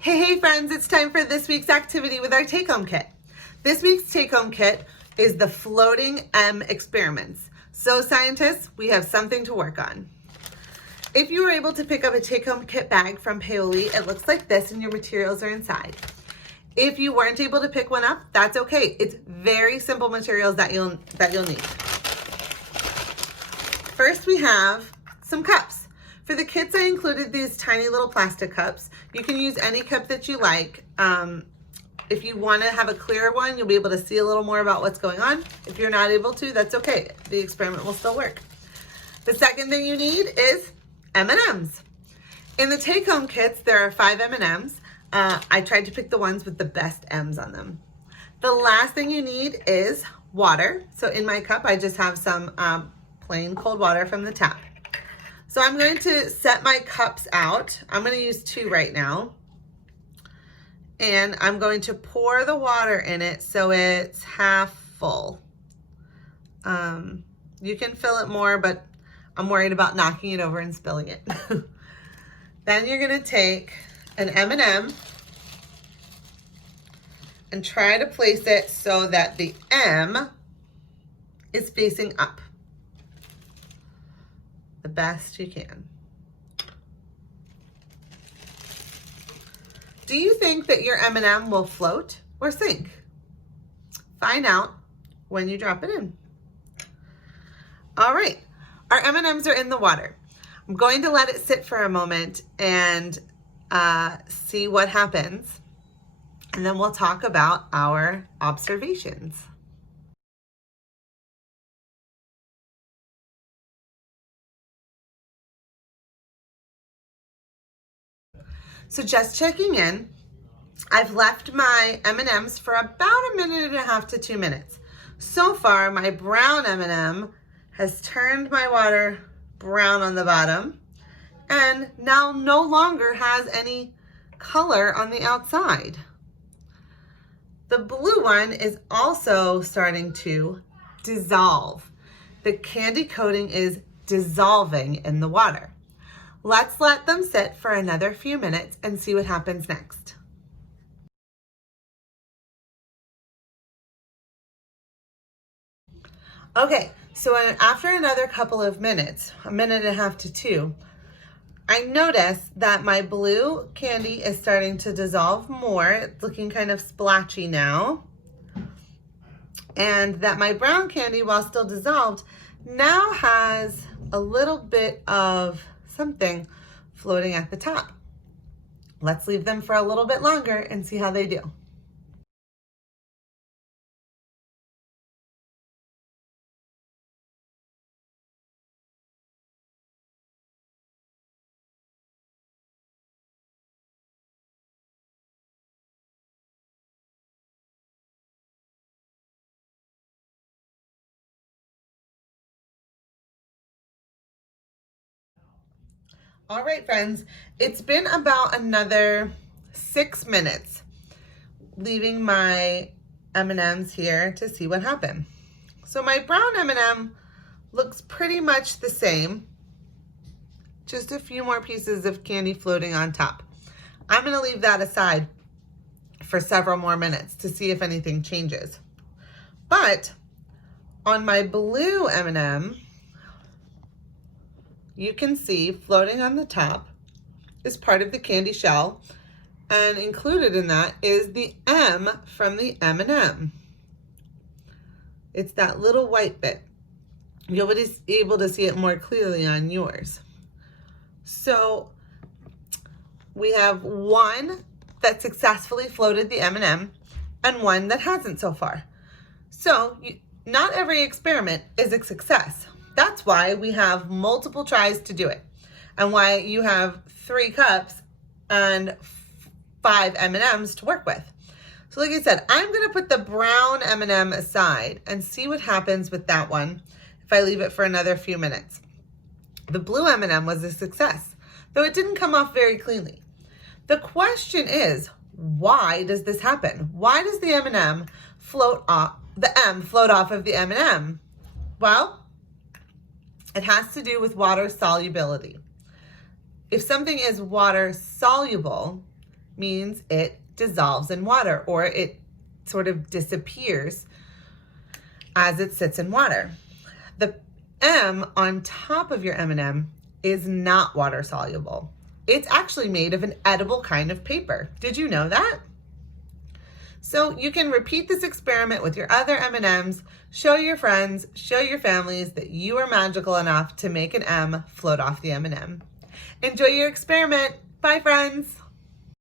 Hey friends, it's time for this week's activity with our take-home kit. This week's take-home kit is the floating M experiments. So scientists, we have something to work on. If you were able to pick up a take-home kit bag from Paoli, it looks like this and your materials are inside. If you weren't able to pick one up, that's okay. It's very simple materials that you'll need. First we have some cups. For the kits, I included these tiny little plastic cups. You can use any cup that you like. If you want to have a clearer one, you'll be able to see a little more about what's going on. If you're not able to, that's okay. The experiment will still work. The second thing you need is M&Ms. In the take-home kits, there are 5 M&Ms. I tried to pick the ones with the best M's on them. The last thing you need is water. So in my cup, I just have some plain cold water from the tap. So I'm going to set my cups out. I'm going to use 2 right now. And I'm going to pour the water in it so it's half full. You can fill it more, but I'm worried about knocking it over and spilling it. Then you're going to take an M&M and try to place it so that the M is facing up the best you can. Do you think that your M&M will float or sink? Find out when you drop it in. All right, our M&Ms are in the water. I'm going to let it sit for a moment and see what happens, and then we'll talk about our observations. So just checking in, I've left my M&Ms for about 1.5 to 2 minutes. So far, my brown M&M has turned my water brown on the bottom and now no longer has any color on the outside. The blue one is also starting to dissolve. The candy coating is dissolving in the water. Let's let them sit for another few minutes and see what happens next. Okay, so after another couple of minutes, 1.5 to 2, I noticed that my blue candy is starting to dissolve more. It's looking kind of splashy now. And that my brown candy, while still dissolved, now has a little bit of something floating at the top. Let's leave them for a little bit longer and see how they do. All right, friends, it's been about another 6 minutes leaving my M&Ms here to see what happened. So my brown M&M looks pretty much the same, just a few more pieces of candy floating on top. I'm gonna leave that aside for several more minutes to see if anything changes. But on my blue M&M, you can see floating on the top is part of the candy shell, and included in that is the M from the M&M. It's that little white bit. You'll be able to see it more clearly on yours. So we have one that successfully floated the M&M and one that hasn't so far. So not every experiment is a success. That's why we have multiple tries to do it, and why you have 3 cups and 5 M&Ms to work with. So like I said, I'm gonna put the brown M&M aside and see what happens with that one if I leave it for another few minutes. The blue M&M was a success, though it didn't come off very cleanly. The question is, why does this happen? Why does the M&M float off, the M float off of the M&M? Well, it has to do with water solubility. If something is water soluble, means it dissolves in water, or it sort of disappears as it sits in water. The M on top of your M&M is not water soluble. It's actually made of an edible kind of paper. Did you know that? So you can repeat this experiment with your other M&Ms, show your friends, show your families that you are magical enough to make an M float off the M&M. Enjoy your experiment. Bye, friends.